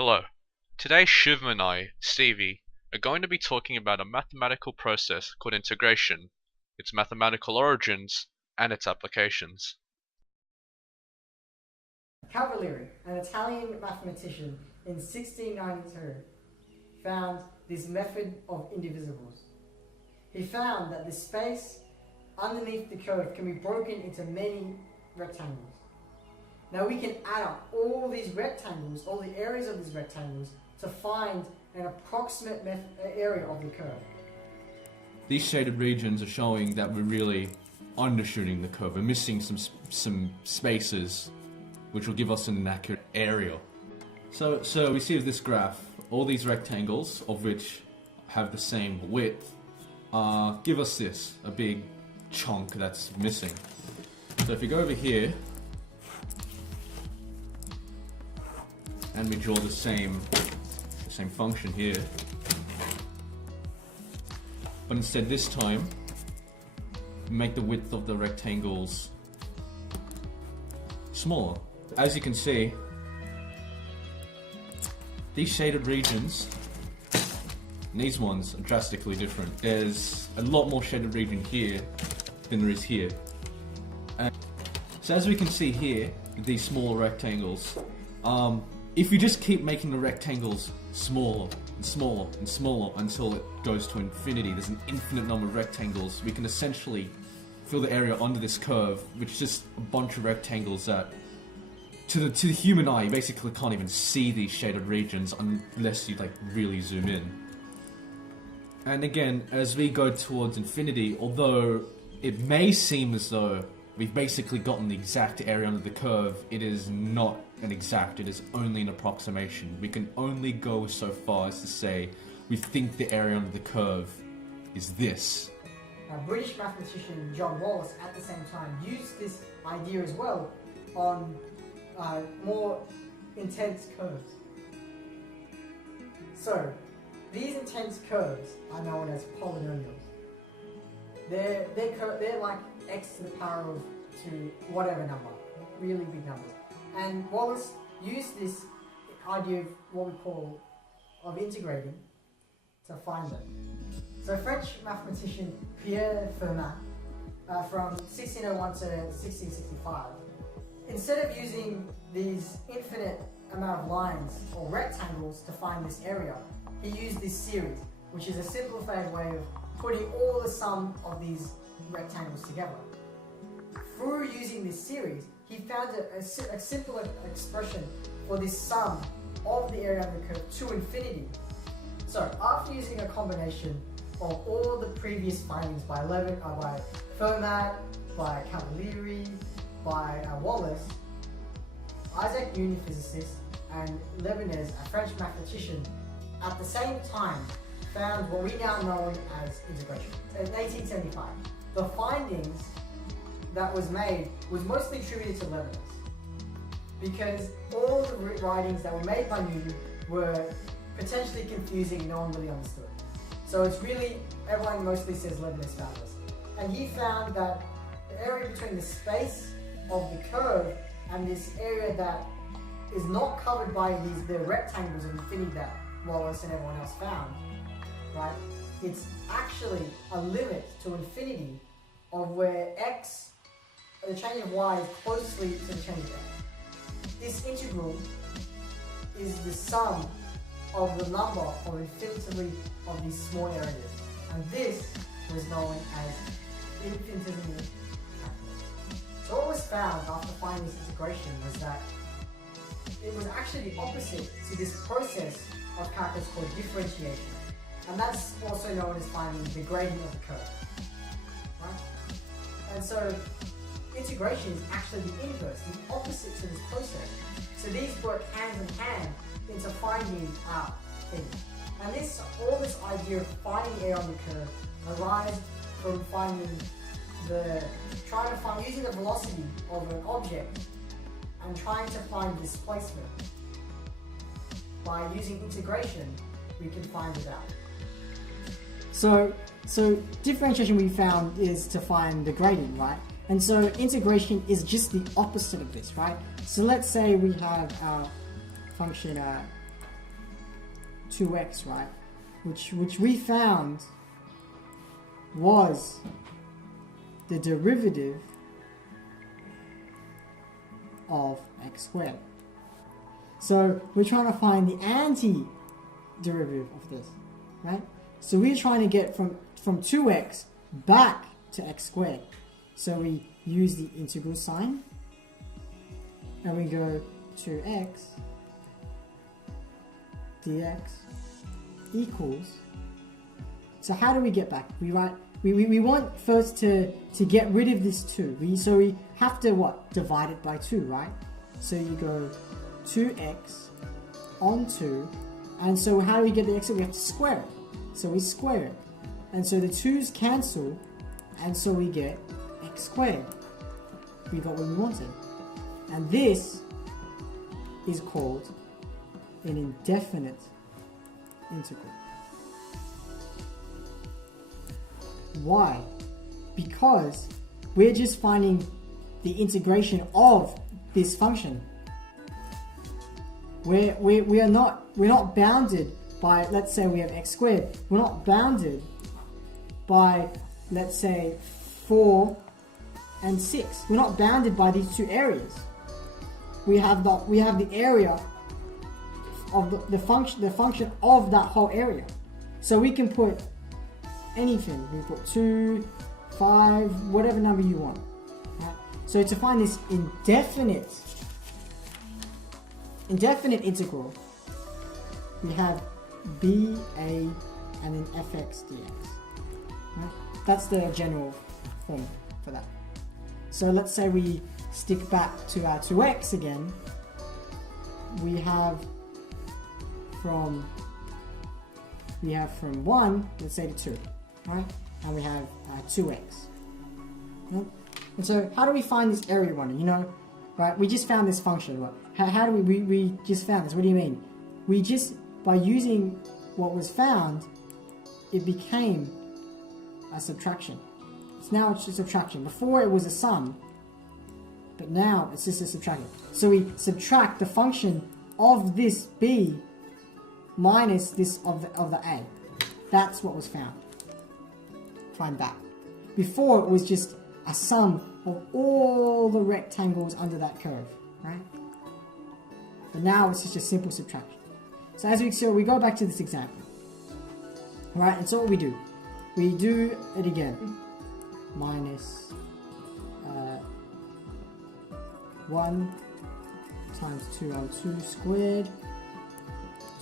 Hello. Today Shubham and I, Stevie, are going to be talking about a mathematical process called integration, its mathematical origins, and its applications. Cavalieri, an Italian mathematician in 1692, found this method of indivisibles. He found that the space underneath the curve can be broken into many rectangles. Now we can add up all these rectangles, all the areas of these rectangles, to find an approximate area of the curve. These shaded regions are showing that we're really undershooting the curve. We're missing some spaces, which will give us an inaccurate area. So we see with this graph, all these rectangles, of which have the same width, give us this, a big chunk that's missing. So if you go over here, and we draw the same function here, but instead this time make the width of the rectangles smaller. As you can see, these shaded regions and these ones are drastically different. There's a lot more shaded region here than there is here. And so as we can see here, with these smaller rectangles, if you just keep making the rectangles smaller and smaller and smaller until it goes to infinity, there's an infinite number of rectangles, we can essentially fill the area under this curve, which is just a bunch of rectangles that, to the human eye, you basically can't even see these shaded regions unless you really zoom in. And again, as we go towards infinity, although it may seem as though we've basically gotten the exact area under the curve, it is not an exact, it is only an approximation. We can only go so far as to say we think the area under the curve is this. British mathematician John Wallace at the same time used this idea as well on more intense curves. So these intense curves are known as polynomials. They're like x to the power of to whatever number, really big numbers. And Wallace used this idea of what we call of integrating to find them. So French mathematician Pierre Fermat, from 1601 to 1665, instead of using these infinite amount of lines or rectangles to find this area, he used this series, which is a simplified way of putting all the sum of these rectangles together. Through using this series, he found a simple expression for this sum of the area under the curve to infinity. So after using a combination of all the previous findings by Fermat, by Cavalieri, by Wallace, Isaac Newton, physicist, and Leibniz, a French mathematician, at the same time found what we now know as integration. In 1875, the findings that was made was mostly attributed to Leibniz, because all the writings that were made by Newton were potentially confusing and no one really understood. So it's really, everyone mostly says Leibniz found this. And he found that the area between the space of the curve and this area that is not covered by the rectangles of infinity that Wallace and everyone else found, right? It's actually a limit to infinity of where x, the change of y, is closely to the change of x. This integral is the sum of the number of infinitely of these small areas, and this was known as infinitesimal calculus. So what was found after finding this integration was that it was actually the opposite to this process of calculus called differentiation, and that's also known as finding the gradient of the curve, right? And so integration is actually the inverse, the opposite to this process. So these work hand in hand into finding out things. And all this idea of finding the area on the curve arises from using the velocity of an object and trying to find displacement. By using integration, we can find it out. So differentiation we found is to find the gradient, right? And so integration is just the opposite of this, right? So let's say we have our function 2x, right? Which we found was the derivative of x squared. So we're trying to find the anti-derivative of this, right? So we're trying to get from 2x back to x squared. So we use the integral sign, and we go 2x dx equals. So how do we get back? We want first to get rid of this 2. So we have to what? Divide it by 2, right? So you go 2x on 2, and so how do we get the x? We have to square it. So we square it, and so the 2's cancel, and so we get x squared. We got what we wanted, and this is called an indefinite integral. Why? Because we're just finding the integration of this function. We're not bounded by, let's say we have x squared. We're not bounded by, let's say, 4 and 6. We're not bounded by these two areas. We have the area of the function of that whole area. So we can put anything. We put 2, 5, whatever number you want. Right? So to find this indefinite integral, we have b, a, and then fx dx. Right? That's the general form for that. So let's say we stick back to our 2x again. We have from 1, let's say to 2, right? And we have 2x. Right? And so how do we find this area one? You know, right? We just found this function. Right? How do we just found this? What do you mean? We just, by using what was found, it became a subtraction. Now it's just a subtraction. Before it was a sum, but now it's just a subtraction. So we subtract the function of this b minus this of the a. That's what was found. Find that. Before it was just a sum of all the rectangles under that curve, right? But now it's just a simple subtraction. So as we saw, we go back to this example, right? And so what we do it again. Minus 1 times 2 on 2 squared.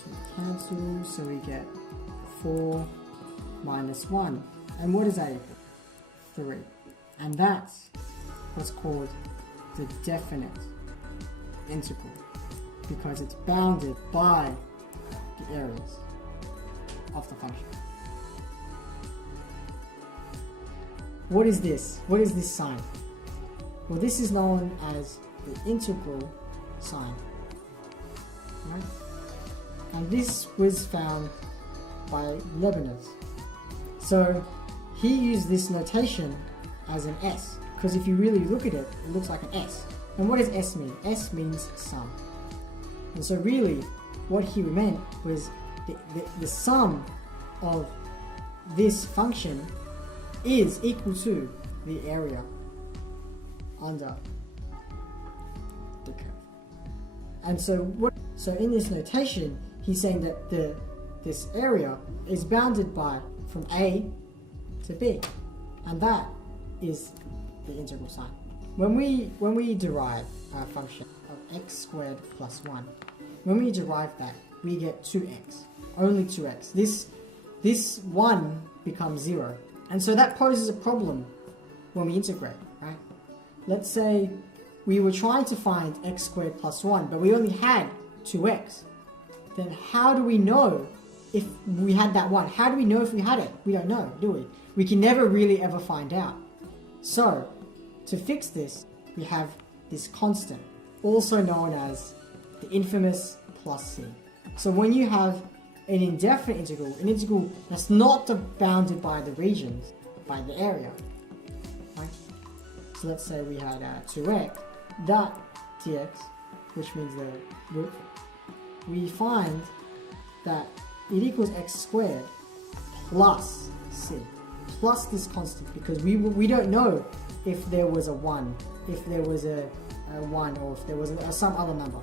2 cancel, so we get 4 minus 1. And what is that equal? 3. And that's what's called the definite integral, because it's bounded by the areas of the function. What is this? What is this sign? Well, this is known as the integral sign. Right? And this was found by Leibniz. So he used this notation as an S, because if you really look at it, it looks like an S. And what does S mean? S means sum. And so really, what he meant was the sum of this function is equal to the area under the curve. And so in this notation, he's saying that this area is bounded by from A to B, and that is the integral sign. When we derive our function of x squared plus 1, when we derive that, we get 2x, only 2x. This 1 becomes 0. And so that poses a problem when we integrate, right? Let's say we were trying to find x squared plus 1, but we only had 2x. Then how do we know if we had that 1? How do we know if we had it? We don't know, do we? We can never really ever find out. So, to fix this, we have this constant, also known as the infamous plus c. So when you have an indefinite integral, an integral that's not bounded by the regions, by the area, right? So let's say we had 2x dot dx, which means the root. We find that it equals x squared plus c, plus this constant, because we don't know if there was a 1, if there was a 1, or if there was some other number.